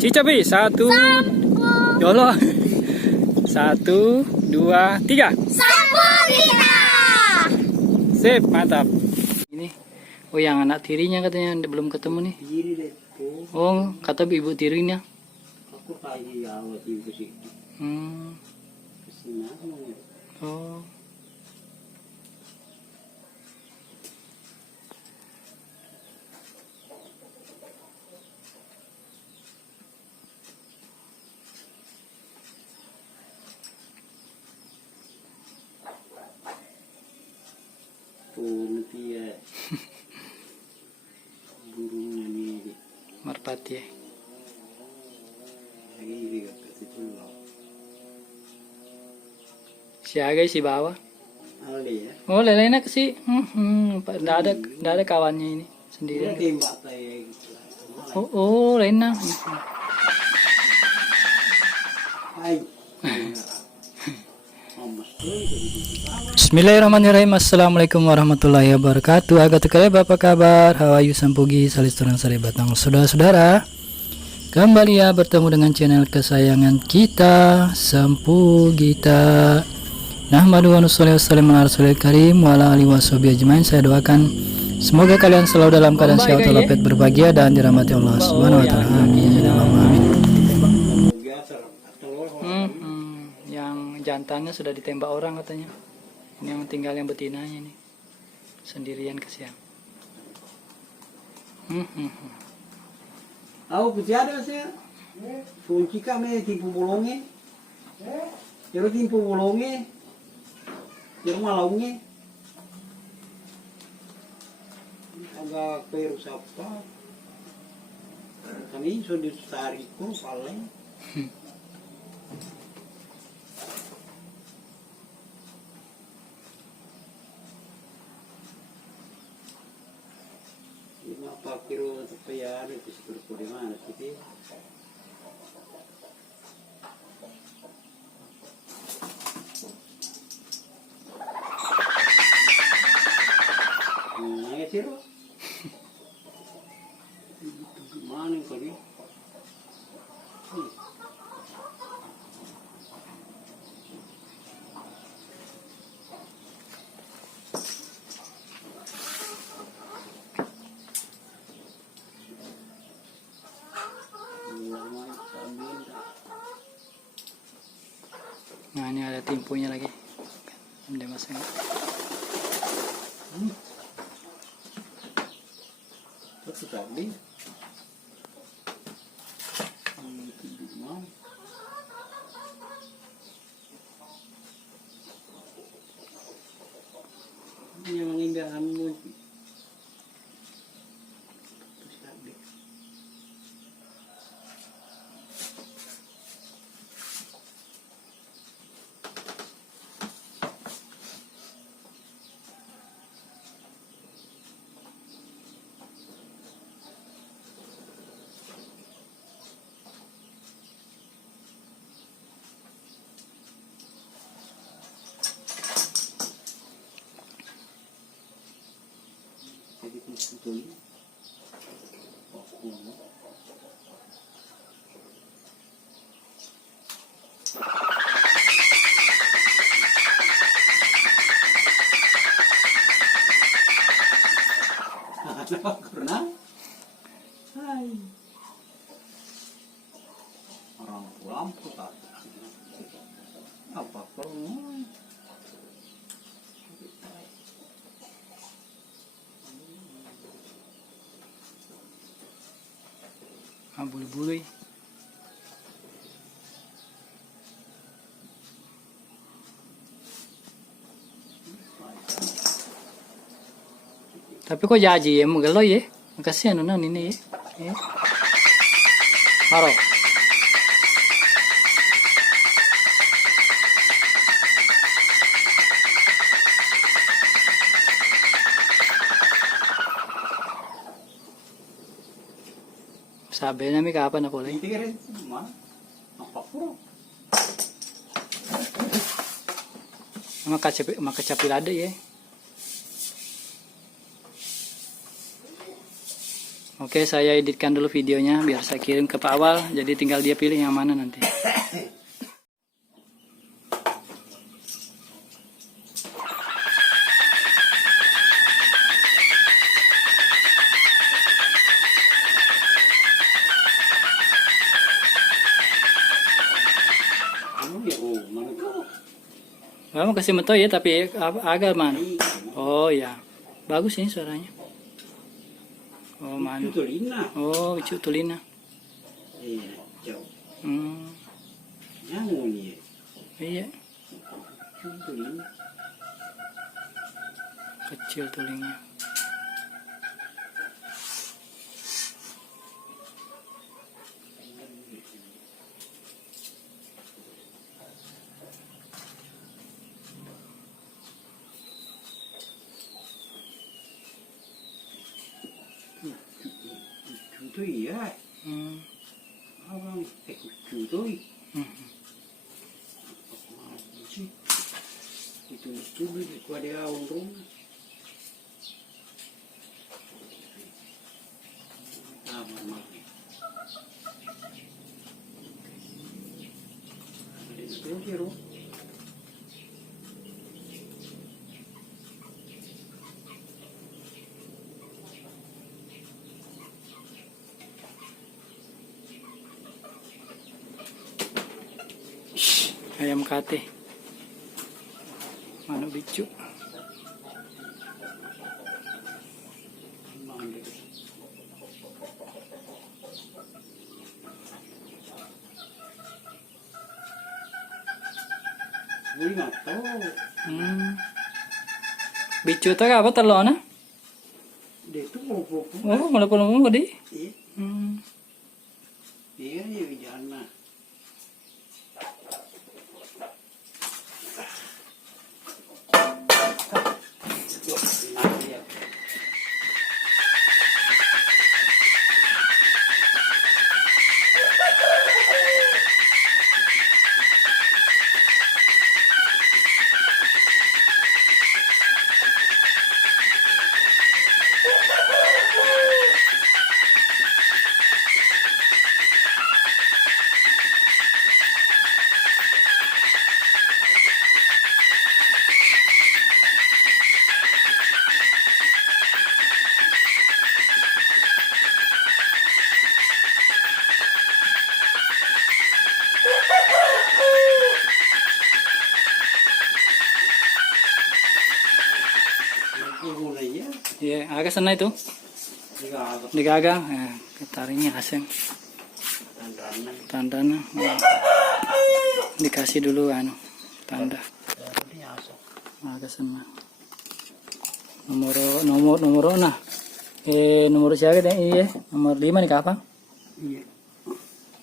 Cicapi, satu. Yolo. 1, 2, 3. Sampurna. Sip, mantap. Ini, oh yang anak tirinya katanya belum ketemu nih. Oh, kata ibu tirinya. Aku kayak awal ibu sih. Kesini ya. Oh. Nanti ya burungnya nih Merpati ya. lagi juga kasih pulau Siaga si bawah. Ali ya Oh, lelena sih. Nggak ada kawannya ini dia sendirian. tembak kayak gitu Oh, Lena. hai Bismillahirrahmanirrahim. Assalamualaikum warahmatullahi wabarakatuh. Agak kalian apa kabar? How are you sampugi salis turang sari batang. Saudara-saudara, kembali ya bertemu dengan channel kesayangan kita, Sampugita. Nahmadu wa nusalli wasallim ala rasulil karim wa ala alihi washabihi ajmain. Saya doakan semoga kalian selalu dalam keadaan sehat walafiat berbahagia dan dirahmati Allah Subhanahu wa taala. Amin. Amin. Yang jantannya sudah ditembak orang katanya. Ini yang tinggal yang betinanya nih. Sendirian kesian. Aku ada sih kunci kami timpu bolongnya jadi timpu bolongnya jadi malaunya agak kerusak apa kami sudah ditariku paling apa kira supaya ada di sekitar di mana sih ya sih mana kali Nah, ini ada timpunya lagi. Udah masang. Itu tadi. Mau. Ini yang indahan mu. Jadi itu pernah? Hai. Orang lampu tak. Apa perlu? Bulu-bulu. Tapi kok jaji ya megelo ya. Makasih anu ini ya. Haro. Sabi namin kapan ako lang. Hindi ka rin. Apa puro? Makacapilada ya. Oke, saya editkan dulu videonya biar saya kirim ke Pak Awal. Jadi tinggal dia pilih yang mana nanti. Mana kau? Kamu kasih meto ya, tapi agak mana? Oh ya, bagus ini suaranya. Oh mana? Itu Lina. Oh, Icu Tulina. Jauh. Yang ni. Iya, Itu Lina. kecil tulingnya. Itu iya. Abang, itu. Itu di kuada orang. Mama. Itu kiro. Ayam kate. Mana bicu? Nggak tahu. Bicu itu apa telurnya? Dia itu mau Oh, malah pelung gede. Iya. Iya, ya jangan. Iya, agak sana itu. Digagang. Taringnya asing. Tandanya. Dikasih dulu tanda. Agak sana. Nomor nah. Nomor siapa deh? Iya, nomor 5 nih kapan? Iya.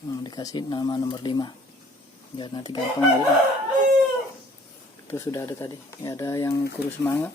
Dikasih nama nomor 5. Biar nanti gampang nyari. Itu sudah ada tadi. Ya, ada yang kurus mangga.